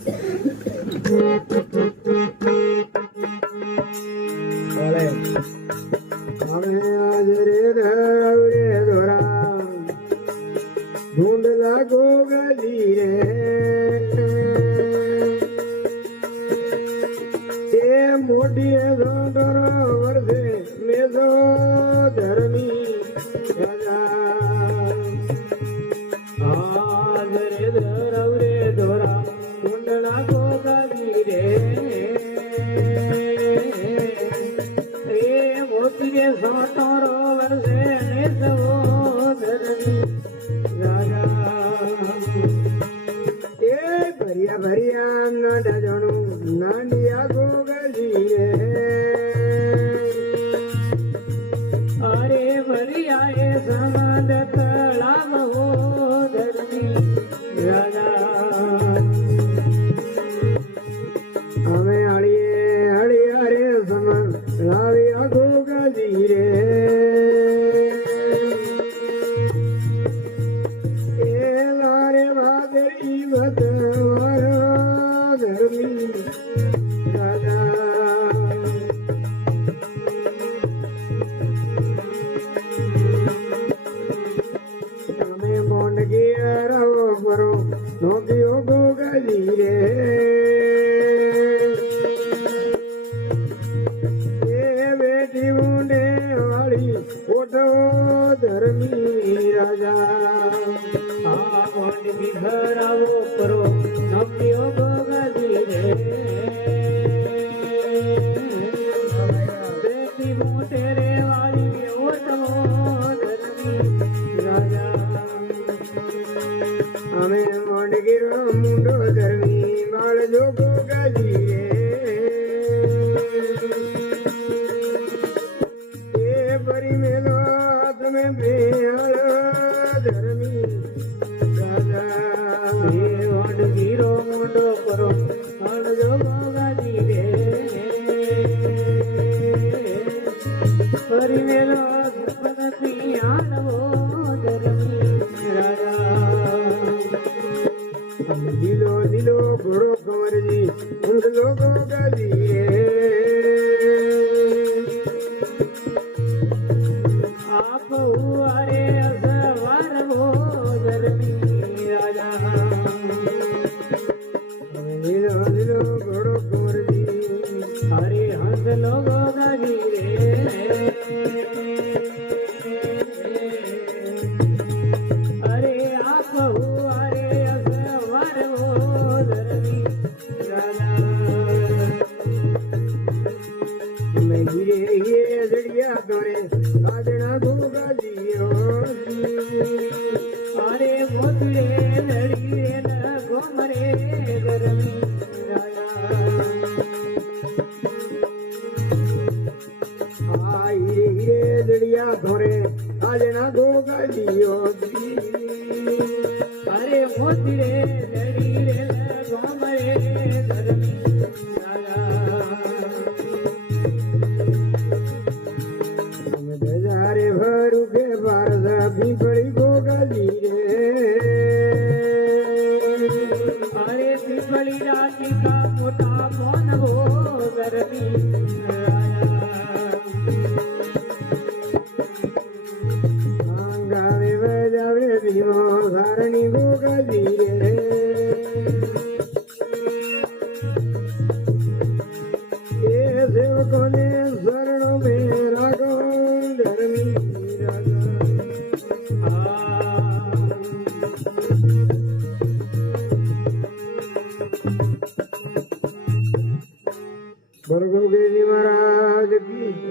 आज रे रे दोरा ढूंढ लागो गली रे मोटी डोरो वर्धे मेजो धर्मी राजा आज रे दोरा ढूंढ लागो गली रे सोटोरो वर्षे मेजो धर्मी राजा भरिया भरिया न डजणु नांडिया गोगली अरे भरिया ए समाद तळाव हो धर्मी राजा हमें अड़िए अड़िया रे समन लाविया गोगली रे लारे भादरी भद्र धर्मी राजा हमें मोंड किया रहो करो नोकियो गोगली रे बेटी मुंडे वाली फोटो धर्मी राजा मोंड की भरावो करो नोकियो गोगली रे बेटी मोटे रे वाली फोटो धर्मी राजा हमें मोंड की मुंडो धर्मी बाल जो गोगली रे परी मेलो हाथ में बेहल धर्मी राजा ये वड गिरो मुंडो करो हल जो गोगली रे परी मेलो हाथ पियाल वो धर्मी राजा दिलो दिलो घोड़ो कंवर जी उन लोगों का दिए आप हुआरे असवार वो धर्मी राजा दिलो दिलो घोड़ो कंवर जी हरे हंस लोगों का रे अरे आप हुआरे असवार वो धर्मी राजा मैं गिरे ये जड़िया तोरे आजना गोगली अरे मोतरे लड़ी रे न गोमरे धर्मी राजा आई रे जड़िया तोरे आजना गोगली अरे मोतरे लड़ी रे न गोमरे धर्मी रे भरू के बारद पीपड़ी गोगली रे अरे पीपड़ी राती का मोटा मोन वो धर्मी गावे बजावे भीमो धारणी गोगली रे ये सेवकों ने शरणों में रागो धर्मी राजा बरगो गिरी महाराज की